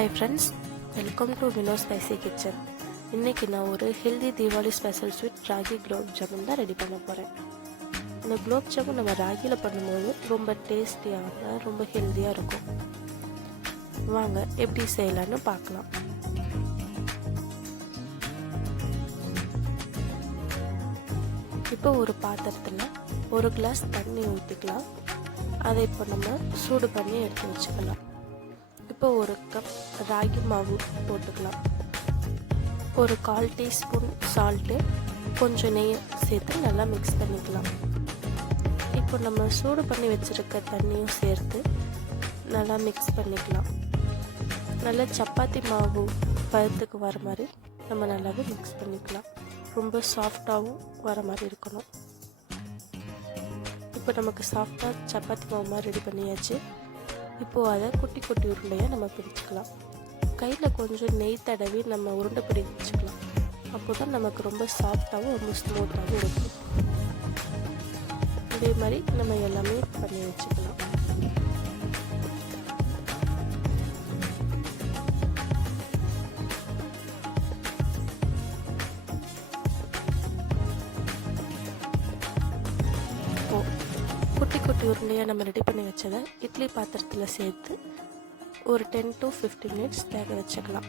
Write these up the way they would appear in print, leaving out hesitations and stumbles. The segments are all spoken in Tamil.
Hi friends, welcome to Vino spicy kitchen. இன்றைக்கி நான் ஒரு healthy Deepavali special sweet ragi gulab jamun தான் ரெடி பண்ண போகிறேன். இந்த குலோப் ஜாமுன் நம்ம ராகியில் பண்ணும்போது ரொம்ப டேஸ்டியாக ரொம்ப ஹெல்த்தியாக இருக்கும். வாங்க எப்படி செய்யலான்னு பார்க்கலாம். இப்போ ஒரு பாத்திரத்தில் ஒரு கிளாஸ் தண்ணி ஊற்றிக்கலாம். அதை இப்போ நம்ம சூடு பண்ணி எடுத்து வச்சுக்கலாம். இப்போ ஒரு கப் ராகி மாவு போட்டுக்கலாம். ஒரு 1/4 டீஸ்பூன் சால்ட்டு, கொஞ்சம் நெய் சேர்த்து நல்லா மிக்ஸ் பண்ணிக்கலாம். இப்போ நம்ம சூடு பண்ணி வச்சுருக்க தண்ணியும் சேர்த்து நல்லா மிக்ஸ் பண்ணிக்கலாம். நல்லா சப்பாத்தி மாவு பதத்துக்கு வர மாதிரி நம்ம நல்லாவே மிக்ஸ் பண்ணிக்கலாம். ரொம்ப சாஃப்டாகவும் வர மாதிரி இருக்கணும். இப்போ நமக்கு சாஃப்டாக சப்பாத்தி மாவு மாதிரி ரெடி பண்ணியாச்சு. இப்போது அதை குட்டி குட்டி உருண்டையாக நம்ம பிடிச்சிக்கலாம். கையில் கொஞ்சம் நெய் தடவி நம்ம உருண்டை பிடிச்சிக்கலாம். அப்போ தான் நமக்கு ரொம்ப சாஃப்டாகவும் ரொம்ப ஸ்மூத்தாகவும் இருக்கும். இதே மாதிரி நம்ம எல்லாமே பண்ணி வச்சுக்கலாம். குட்டி குட்டி உருண்டையாக நம்ம ரெடி பண்ணி வச்சதை இட்லி பாத்திரத்தில் சேர்த்து ஒரு 10 to 15 மினிட்ஸ் வேக வச்சுக்கலாம்.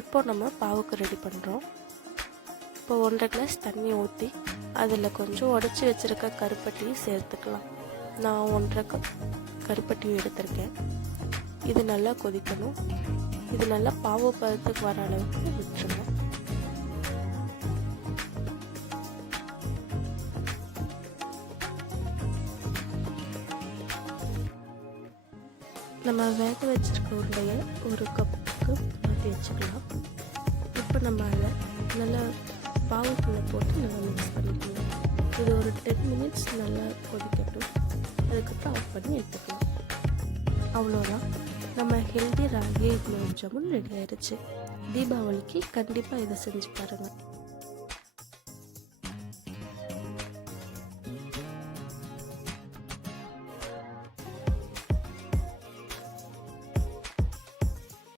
இப்போ நம்ம பாவுக்கு ரெடி பண்ணுறோம். இப்போ 1.5 கிளாஸ் தண்ணி ஊற்றி அதில் கொஞ்சம் உடச்சி வச்சுருக்க கருப்பட்டியும் சேர்த்துக்கலாம். நான் 1.5 கப் கருப்பட்டியும் எடுத்திருக்கேன். இது நல்லா கொதிக்கணும். இது நல்லா பாவு பதத்துக்கு வர அளவுக்கு விட்டுருங்க. நம்ம வேக வச்சுருக்க உருண்டையை ஒரு கப்புக்கு மாற்றி வச்சுக்கலாம். இப்போ நம்ம அதை நல்லா பாவுக்குள்ளே போட்டு நல்லா மிக்ஸ் பண்ணிக்கலாம். இது ஒரு 10 மினிட்ஸ் நல்லா கொதிக்கட்டும். அதுக்கப்புறம் ஆஃப் பண்ணி எடுத்துக்கலாம். அவ்வளோதான், நம்ம ஹெல்தி ராகி குலோப் ஜாமுன் ரெடி ஆயிடுச்சு. தீபாவளிக்கு கண்டிப்பாக இதை செஞ்சு பாருங்கள்.